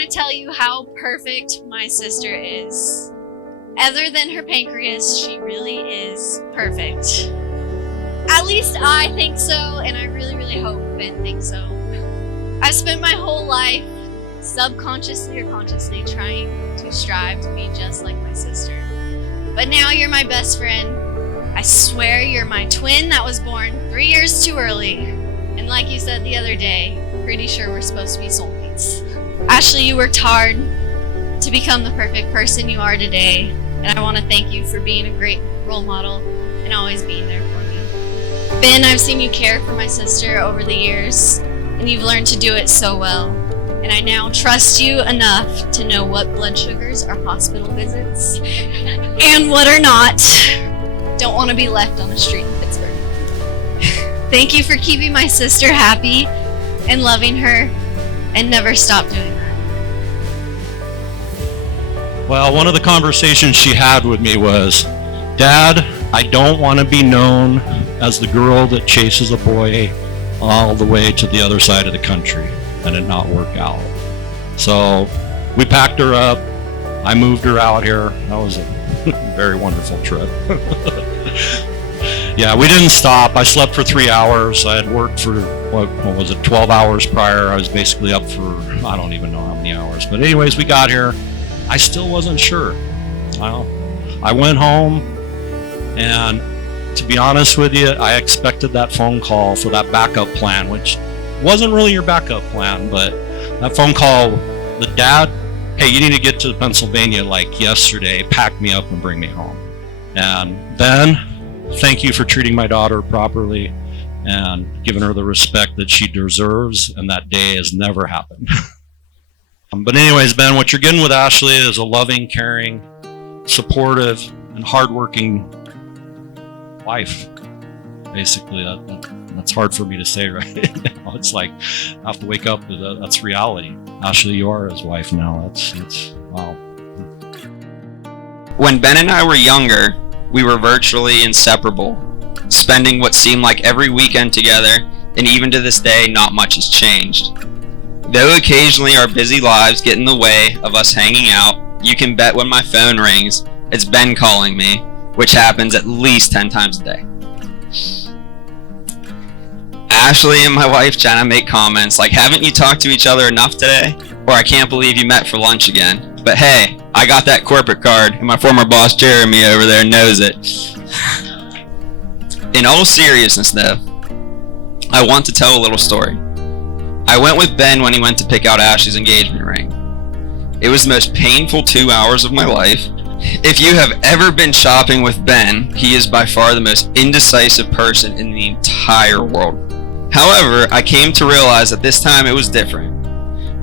want to tell you how perfect my sister is. Other than her pancreas, she really is perfect. At least I think so, and I really, really hope Ben thinks so. I've spent my whole life, subconsciously or consciously, trying to strive to be just like my sister. But now you're my best friend. I swear you're my twin that was born 3 years too early. And like you said the other day, pretty sure we're supposed to be soulmates. Ashley, you worked hard to become the perfect person you are today. And I want to thank you for being a great role model and always being there for me. Ben, I've seen you care for my sister over the years, and you've learned to do it so well. And I now trust you enough to know what blood sugars are hospital visits and what are not. Don't want to be left on the street in Pittsburgh. Thank you for keeping my sister happy and loving her, and never stop doing that. Well, one of the conversations she had with me was, Dad, I don't want to be known as the girl that chases a boy all the way to the other side of the country and it not work out. So we packed her up. I moved her out here. That was a very wonderful trip. Yeah, we didn't stop. I slept for 3 hours. I had worked for, what was it, 12 hours prior. I was basically up for, I don't even know how many hours. But anyways, we got here. I still wasn't sure. I went home, and to be honest with you, I expected that phone call for that backup plan, which wasn't really your backup plan, but that phone call, the dad, hey, you need to get to Pennsylvania like yesterday, pack me up and bring me home. And then, thank you for treating my daughter properly and giving her the respect that she deserves, and that day has never happened. But anyways, Ben, what you're getting with Ashley is a loving, caring, supportive, and hardworking wife. Basically, that's hard for me to say right now. It's like I have to wake up with that's reality. Ashley, you are his wife now. That's wow. When Ben and I were younger, we were virtually inseparable, spending what seemed like every weekend together, and even to this day, not much has changed. Though occasionally our busy lives get in the way of us hanging out, you can bet when my phone rings, it's Ben calling me, which happens at least 10 times a day. Ashley and my wife Jenna make comments like, haven't you talked to each other enough today? Or I can't believe you met for lunch again. But hey, I got that corporate card, and my former boss Jeremy over there knows it. In all seriousness though, I want to tell a little story. I went with Ben when he went to pick out Ashley's engagement ring. It was the most painful 2 hours of my life. If you have ever been shopping with Ben, he is by far the most indecisive person in the entire world. However, I came to realize that this time it was different.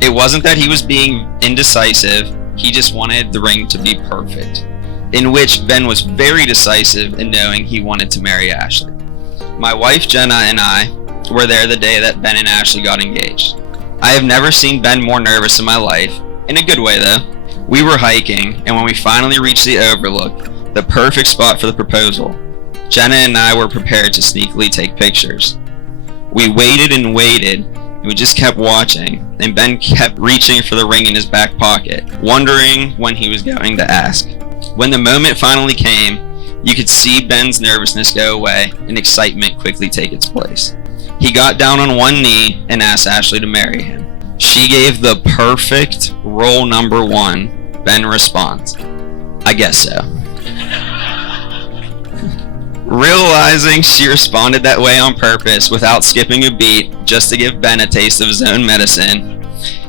It wasn't that he was being indecisive, he just wanted the ring to be perfect. In which Ben was very decisive in knowing he wanted to marry Ashley. My wife Jenna and I were there the day that Ben and Ashley got engaged. I have never seen Ben more nervous in my life, in a good way though. We were hiking, and when we finally reached the overlook, the perfect spot for the proposal, Jenna and I were prepared to sneakily take pictures. We waited and waited, and we just kept watching, and Ben kept reaching for the ring in his back pocket, wondering when he was going to ask. When the moment finally came, you could see Ben's nervousness go away and excitement quickly take its place. He got down on one knee and asked Ashley to marry him. She gave the perfect roll number 1. Ben responds, I guess so. Realizing she responded that way on purpose without skipping a beat just to give Ben a taste of his own medicine,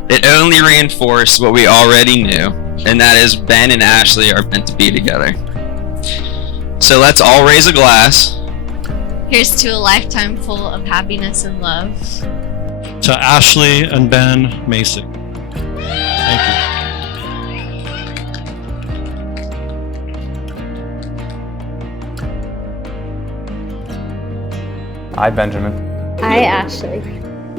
it only reinforced what we already knew, and that is Ben and Ashley are meant to be together. So let's all raise a glass. Here's to a lifetime full of happiness and love. To Ashley and Ben Masick. Thank you. I, Benjamin, I, Ashley,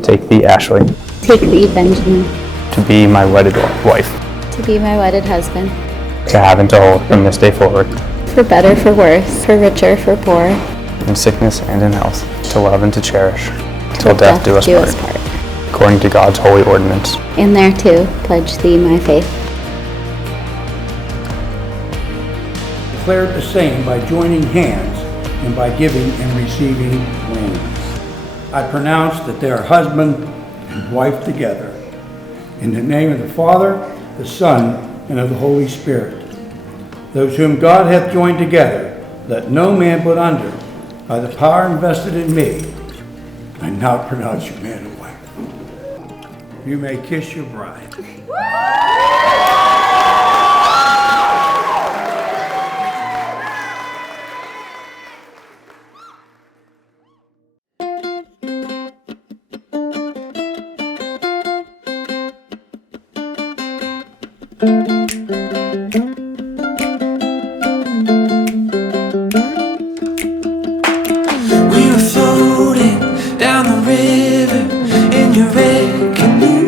take thee, Ashley, take thee, Benjamin, to be my wedded wife, to be my wedded husband, to have and to hold from this day forward, for better, for worse, for richer, for poor, in sickness and in health, to love and to cherish, till death do us part. according to God's holy ordinance. In there too, pledge thee my faith. Declared the same by joining hands and by giving and receiving rings. I pronounce that they are husband and wife together. In the name of the Father, the Son, and of the Holy Spirit. Those whom God hath joined together, let no man put under. By the power invested in me, I now pronounce you man and wife. You may kiss your bride. We were floating down the river in your red canoe.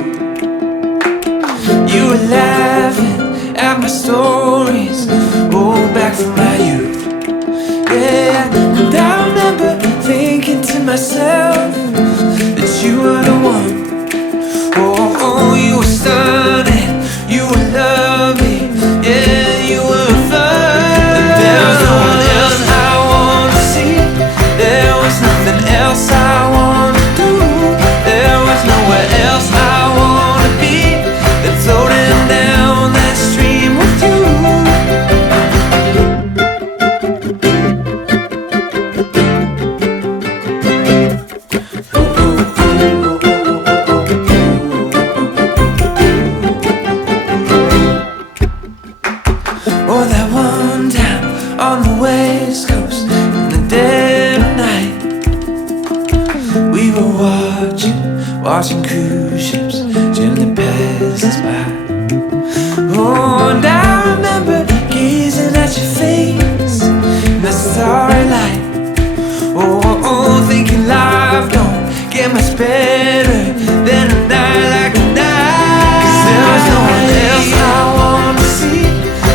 You were laughing at my stories, oh, back from my youth. Yeah, and I remember thinking to myself that you were the one. Oh, you were stunning, you were lovely, yeah, you were fun. There was no one else I wanted to see. There was nothing else I wanted to do. There was nowhere else I wanted to be than floating down that stream with you. Oh, that one time on the West Coast in the dead of night, we were watching cruise ships gently pass us by. Oh, and I remember gazing at your face in the starry light. Oh, thinking life don't get much better than a night like tonight. 'Cause there was no one else I wanted to see.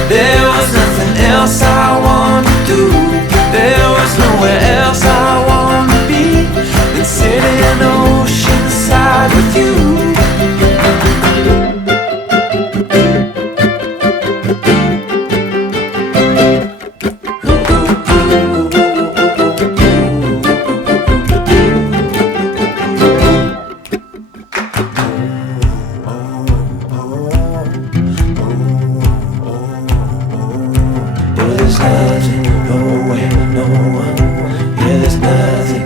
There was nothing else I wanted to do. There was nowhere else I wanted to be than sitting oceanside with you. There's nothing, nowhere, no one. Yeah, there's nothing